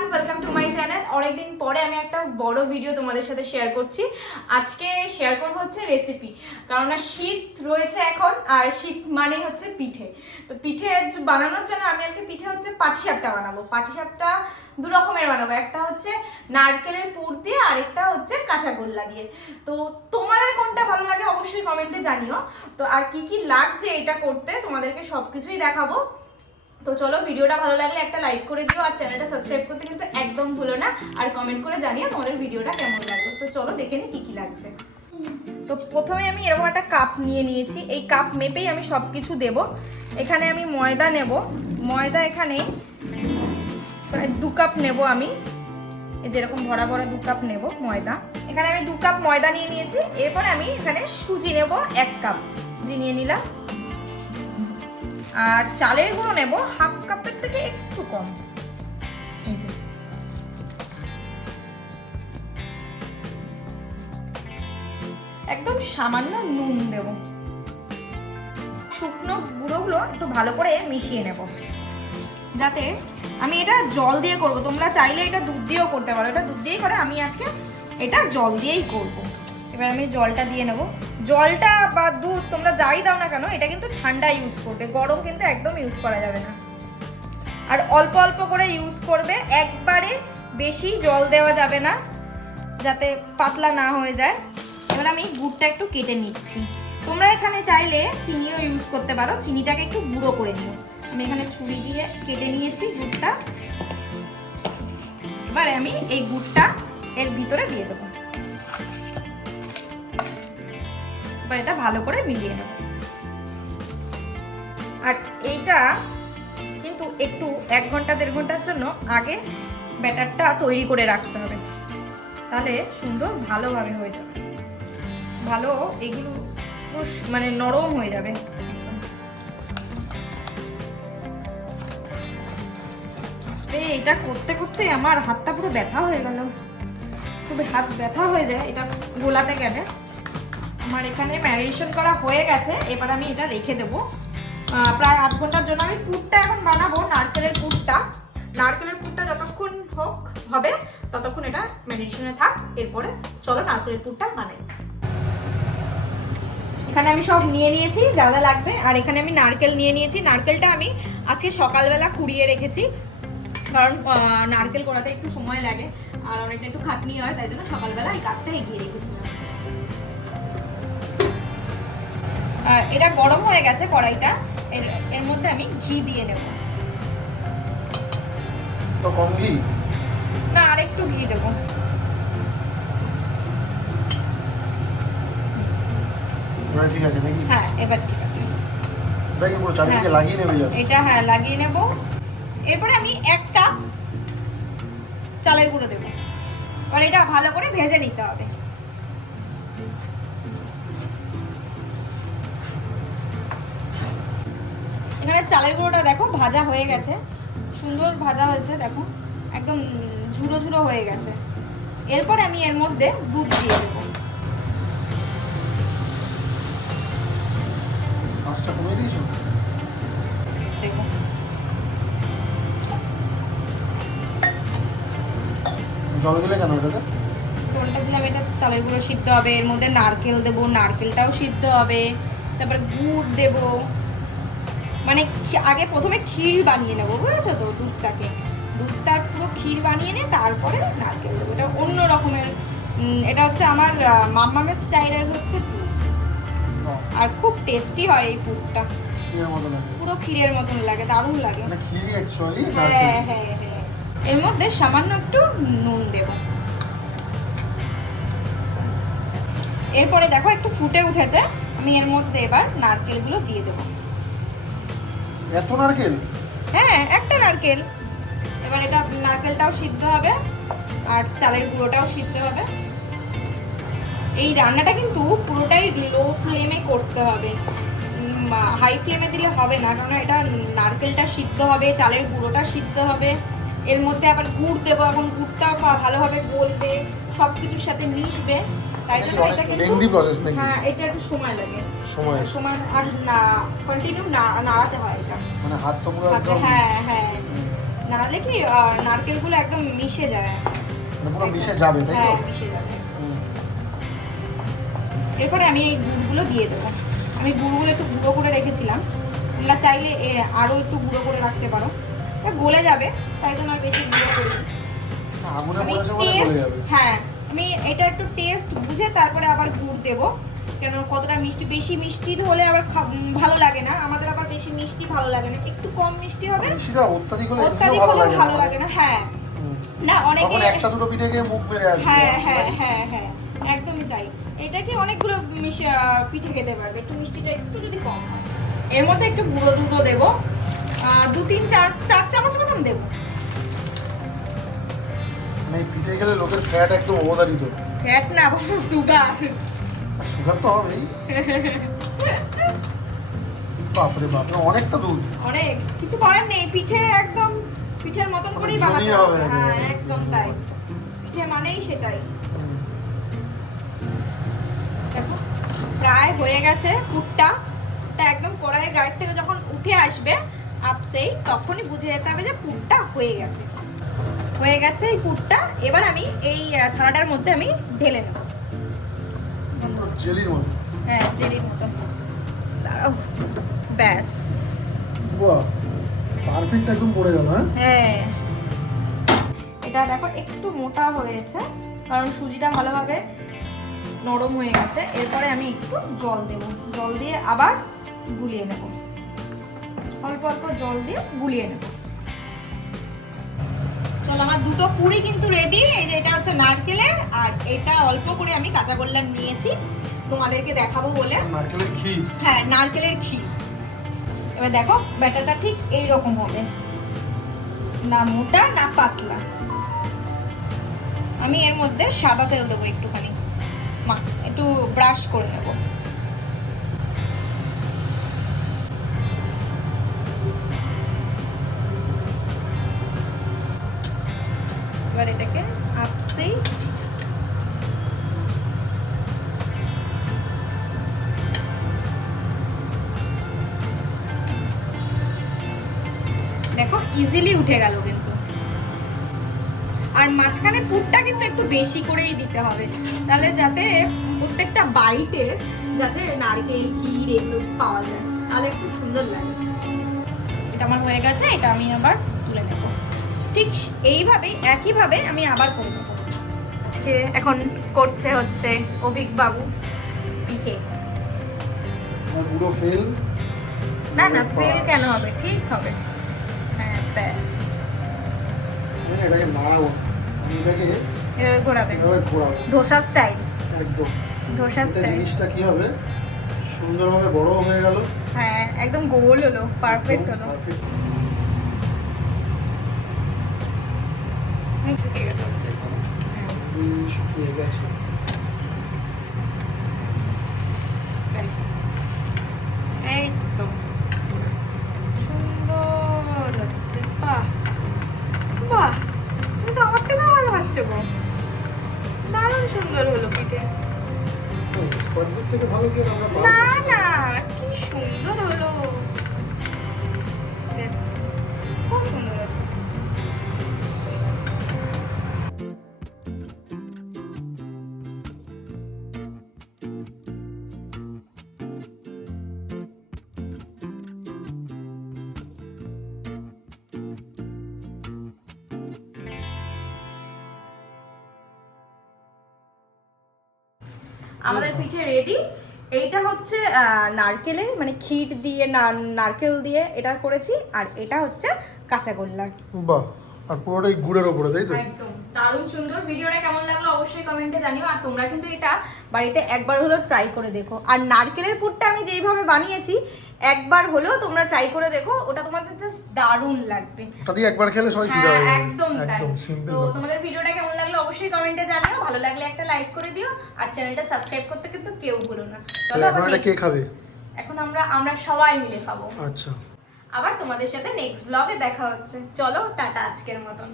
Everyone, welcome to my channel. অনেকদিন পরে আমি একটা বড় ভিডিও তোমাদের সাথে শেয়ার করছি। আজকে শেয়ার করব হচ্ছে রেসিপি, কারণ শীত রয়েছে এখন, আর শীত মানে হচ্ছে পিঠে। তো পিঠে বানানোর জন্য আমি আজকে পিঠে হচ্ছে পাটিসাপটা বানাবো। পাটিসাপটা দু রকমের বানাবো, একটা হচ্ছে নারকেলের পুর দিয়ে, আর একটা হচ্ছে কাঁচা গোল্লা দিয়ে। তো তোমাদের কোনটা ভালো লাগে অবশ্যই কমেন্টে জানিও। তো আর কি কি লাগছে এটা করতে তোমাদেরকে সবকিছুই দেখাবো। তো চলো, ভিডিওটা ভালো লাগলে একটা লাইক করে দিও, আর চ্যানেলটা সাবস্ক্রাইব করতে কিন্তু একদম ভুলো না, আর কমেন্ট করে জানিও তোমাদের ভিডিওটা কেমন লাগলো। তো চলো দেখে নিই কি কি লাগছে। তো প্রথমে আমি এরকম একটা কাপ নিয়ে নিয়েছি, এই কাপ মেপেই আমি সব কিছু দেবো। এখানে আমি ময়দা নেব, ময়দা এখানে প্রায় 2 কাপ নেব আমি, যেরকম ভরা ভরা 2 কাপ নেব ময়দা। এখানে আমি 2 কাপ ময়দা নিয়ে নিয়েছি। এরপরে আমি এখানে সুজি নেব 1 কাপ, সুজি নিয়ে নিলাম। আর চালের গুঁড়ো নেব হাফ কাপের থেকে একটু কম, এই যে। একদম সামান্য নুন দেব। শুকনো গুঁড়োগুলো একটু ভালো করে মিশিয়ে নেব, যাতে আমি এটা জল দিয়ে করব। তোমরা চাইলে এটা দুধ দিয়েও করতে পারো, এটা দুধ দিয়েই করে, আমি আজকে এটা জল দিয়েই করব। এবার আমি জলটা দিয়ে নেব। জলটা বা দুধ তোমরা যাই দাও না কেন, এটা কিন্তু ঠান্ডা ইউজ করবে, গরম কিন্তু একদম ইউজ করা যাবে না। আর অল্প অল্প করে ইউজ করবে, একবারে বেশি জল দেওয়া যাবে না, যাতে পাতলা না হয়ে যায়। এবার আমি গুড়টা একটু কেটে নিচ্ছি। তোমরা এখানে চাইলে চিনিও ইউজ করতে পারো, চিনিটাকে একটু গুঁড়ো করে নিও। আমি এখানে ছুরি দিয়ে কেটে নিয়েছি গুড়টা। এবারে আমি এই গুড়টা এর ভিতরে দিয়ে দেবো। এবার এটা ভালো করে মিলিয়ে নেব। আর এইটা কিন্তু একটু 1 ঘন্টা 1.5 ঘন্টার জন্য আগে ব্যাটারটা তৈরি করে রাখতে হবে, তাহলে সুন্দর ভালোভাবে হয়ে যাবে, ভালো এগুলো মানে নরম হয়ে যাবে। এটা করতে করতে আমার হাতটা পুরো ব্যথা হয়ে গেল, খুবই হাত ব্যথা হয়ে যায় এটা গোলাতে গেলে। আমার এখানে ম্যারিনেশন করা হয়ে গেছে, এবার আমি এটা রেখে দেবো প্রায় 1/2 ঘন্টার জন্য। আমি পুরটা এখন বানাবো, নারকেলের পুরটা। নারকেলের পুরটা যতক্ষণ হবে ততক্ষণ এটা ম্যারিনেশনে থাক। এরপরে চলো নারকেলের পুরটা বানাই। এখানে আমি সব নিয়ে নিয়েছি যা যা লাগবে, আর এখানে আমি নারকেল নিয়ে নিয়েছি। নারকেলটা আমি আজকে সকালবেলা কুড়িয়ে রেখেছি, কারণ নারকেল কোড়াতে একটু সময় লাগে আর অনেকটা একটু খাটনি হয়, তাই জন্য সকালবেলা এই কাজটা এগিয়ে রেখেছিলাম। এটা গরম হয়ে গেছে কড়াইটা, এর মধ্যে আমি ঘি দিয়ে নেব। তো কম ঘি না, আর একটু ঘি দেবো। এবার ঠিক আছে নাকি? হ্যাঁ, এবার ঠিক আছে। এটাকে পুরো চারিদিকে লাগিয়ে নেবে জাস্ট। এটা হ্যাঁ লাগিয়ে নেব। এরপরে আমি 1 কাপ চালের গুঁড়ো দেবো, আর এটা ভালো করে ভেজে নিতে হবে। এখানে চালের গুঁড়োটা দেখো ভাজা হয়ে গেছে, সুন্দর ভাজা হয়েছে, দেখো একদম ঝুড়ো ঝুড়ো হয়ে গেছে। এরপরে আমি এর মধ্যে দুধ দিয়ে দেবো। আঁচটা কমিয়ে দিয়েছো? দেখো জল দিলে কেন এটাতে? জলটা দিলাম, এটা চালের গুঁড়ো সিদ্ধ হবে, এর মধ্যে নারকেল দেবো, নারকেলটাও সিদ্ধ হবে, তারপরে গুড় দেবো। মানে আগে প্রথমে ক্ষীর বানিয়ে নেবো, বুঝেছো তো? দুধটার পুরো ক্ষীর বানিয়ে নিয়ে তারপরে নারকেল দেবো। এটা অন্য রকমের, এটা হচ্ছে আমার মাম্মামের স্টাইলের হচ্ছে পুর, আর খুব টেস্টি হয় এই পুরটা, পুরো ক্ষীরের মতন লাগে, দারুণ লাগে। মানে ক্ষীরই অ্যাকচুয়ালি। হ্যাঁ হ্যাঁ হ্যাঁ। এর মধ্যে সামান্য একটু নুন দেবো। এরপরে দেখো একটু ফুটে উঠেছে, আমি এর মধ্যে এবার নারকেলগুলো দিয়ে দেবো। এত নারকেল? হ্যাঁ, একটা নারকেল। এবার এটা নারকেলটাও সিদ্ধ হবে আর চালের গুঁড়োটাও সিদ্ধ হবে। এই রান্নাটা কিন্তু পুরোটাই লো ফ্লেমে করতে হবে, হাই ফ্লেমে দিলে হবে না, কারণ এটা নারকেলটা সিদ্ধ হবে, চালের গুঁড়োটা সিদ্ধ হবে, এর মধ্যে আবার গুড় দেবো, এখন গুড়টাও ভালোভাবে গলবে, সব কিছুর সাথে মিশবে, তাই জন্য এটা কিন্তু হ্যাঁ এটা একটু সময় লাগে, সময় আর না কন্টিনিউ নাড়াতে হয় এটা, মানে হাত তো পুরো একদম। হ্যাঁ হ্যাঁ, নাহলে কি নারকেলগুলো একদম মিশে যায়। মানে পুরো মিশে যাবে তাই তো? হ্যাঁ, মিশে যাবে। এরপরে আমি এই গুড়গুলো দিয়ে দেবো। আমি গুড়গুলো একটু গুঁড়ো করে রেখেছিলাম, তোমরা চাইলে আরও একটু গুঁড়ো করে রাখতে পারো। এটা গলে যাবে, তাই জন্য আর বেশি গুঁড়ো করি। আগুনে পড়েছে বলে গলে যাবে। হ্যাঁ, আমি এটা একটু টেস্ট বুঝে তারপরে আবার গুড় দেবো, কেন কতটা মিষ্টি, বেশি মিষ্টি হলে আবার ভালো লাগে না, আমাদের আবার বেশি মিষ্টি ভালো লাগে না, একটু কম মিষ্টি হবে। মিষ্টিটা অত্যাধিক হলে অত্যাধিক ভালো হলে লাগে ভালো লাগে না। হ্যাঁ, না অনেকে তখন একটা দুটো পিঠে খেয়ে মুখ মেরে আসবে। হ্যাঁ হ্যাঁ হ্যাঁ হ্যাঁ, একদমই তাই। এটা কি অনেকগুলো পিঠে খেতে পারবে, একটু মিষ্টিটা একটু যদি কম হয়। এর মধ্যে একটু গুঁড়ো দুধও দেবো, 2-3-4 চামচ মতন দেবো। মানে পিঠে গেলে লোকের ফ্যাট একদম অবধারিত। ফ্যাট না, সুগার। সুগার তো হবেই। বাপরে বাপরে, অনেকটা দুধ। অনেক কিছু করার নেই, পিঠে একদম পিঠের মতন করেই বানাতে হবে। হ্যাঁ, একদম তাই, পিঠে মানেই সেটাই। দেখো প্রায় হয়ে গেছে পুরটা। একদম কড়াইয়ের গায়ের থেকে যখন উঠে আসবে আপসেই, তখনই বুঝে যেতে হবে যে পুরটা হয়ে গেছে। হয়ে গেছে এই পুরটা। এবার আমি এই থালাটার মধ্যে আমি ঢেলে নেব। জেলির মতো। হ্যাঁ, জেলির মতো। দাঁড়াও, ব্যাস। বাহ, পারফেক্ট একদম পড়ে গেল। হ্যাঁ, এটা দেখো একটু মোটা হয়েছে, কারণ সুজিটা ভালোভাবে নরম হয়ে গেছে। এরপরে আমি একটু জল দেব, জল দিয়ে আবার গুলিয়ে নেব, অল্প অল্প জল দিয়ে গুলিয়ে নেব। চলো, আমার দুটো পুরি কিন্তু রেডি। এই যে এটা হচ্ছে নারকেলের, আর এটা অল্প করে আমি কাঁচা গোল্লা নিয়েছি তোমাদেরকে দেখাবো বলে। নারকেলের ক্ষীর। হ্যাঁ, নারকেলের ক্ষীর। এবার দেখো ব্যাটারটা ঠিক এই রকম হবে, না মোটা না পাতলা। আমি এর মধ্যে সাদা তেল দেবো একটুখানি, একটু ব্রাশ করে নেব। এবার এটাকে আপসেই দেখো ইজিলি উঠে গেল কিন্তু। আর মাঝখানে পুরটা কিন্তু একটু বেশি করেই দিতে হবে, তাহলে যাতে প্রত্যেকটা বাইটে যাতে নারকেল ক্ষীর এগুলো পাওয়া যায়, তাহলে একটু সুন্দর লাগে। এটা আমার হয়ে গেছে, এটা আমি আবার তুলে নেব। ঠিক এইভাবেই একইভাবে আমি আবার করে নেব। আজকে এখন করছে হচ্ছে অভিক বাবু পিঠে। পুরো ফেল। না না, ফেল কেন হবে, ঠিক হবে। হ্যাঁ, এটাকে নাড়াবো, এটাকে এভাবে ঘোরাবে, এভাবে ঘোরাবো ধোসা স্টাইল। একদম ধোসা স্টাইল। জিনিসটা কি হবে, সুন্দরভাবে বড় হয়ে গেল। হ্যাঁ, একদম গোল হলো, পারফেক্ট হলো। শুকিয়ে গেছে। শুকিয়ে গেছে। এই তো সুন্দর হচ্ছে। বাহ বাহ, তুমি তো আমার থেকে ভালো পাচ্ছো গো, দারুণ সুন্দর হলো পিঠে। স্পটবুক থেকে ভালো কি আমরা পাবো? না না, কি সুন্দর হলো, খুব সুন্দর হচ্ছে। আমাদের পিঠে রেডি। এইটা হচ্ছে নারকেলের, মানে ক্ষীর দিয়ে নারকেল দিয়ে এটা করেছি, আর এটা হচ্ছে কাঁচা গোল্লা। বাহ, আর পুরোটাই গুড়ের উপরে, তাই তো? একদম দারুণ সুন্দর। ভিডিওটা কেমন লাগলো অবশ্যই কমেন্টে জানিও, আর তোমরা কিন্তু এটা বাড়িতে একবার হলেও ট্রাই করে দেখো। আর নারকেলের পুরটা আমি যেইভাবে বানিয়েছি একবার হলেও তোমরা ট্রাই করে দেখো, ওটা তোমাদের জাস্ট দারুণ লাগবে। ওটা দিয়ে একবার খেলে সবাই ফিদা হয়ে যাবে। একদম তাই। একদম সিম্পল। তো তোমাদের ভিডিওটা কেমন লাগলো অবশ্যই কমেন্টে জানিও, ভালো লাগলে একটা লাইক করে দিও, আর চ্যানেলটা সাবস্ক্রাইব করতে কিন্তু কেউ ভুলো না। চলো, এখন এটা কে খাবে? এখন আমরা সবাই মিলে খাবো। আচ্ছা, আবার তোমাদের সাথে নেক্সট ব্লগে দেখা হচ্ছে। চলো টাটা আজকের মতন।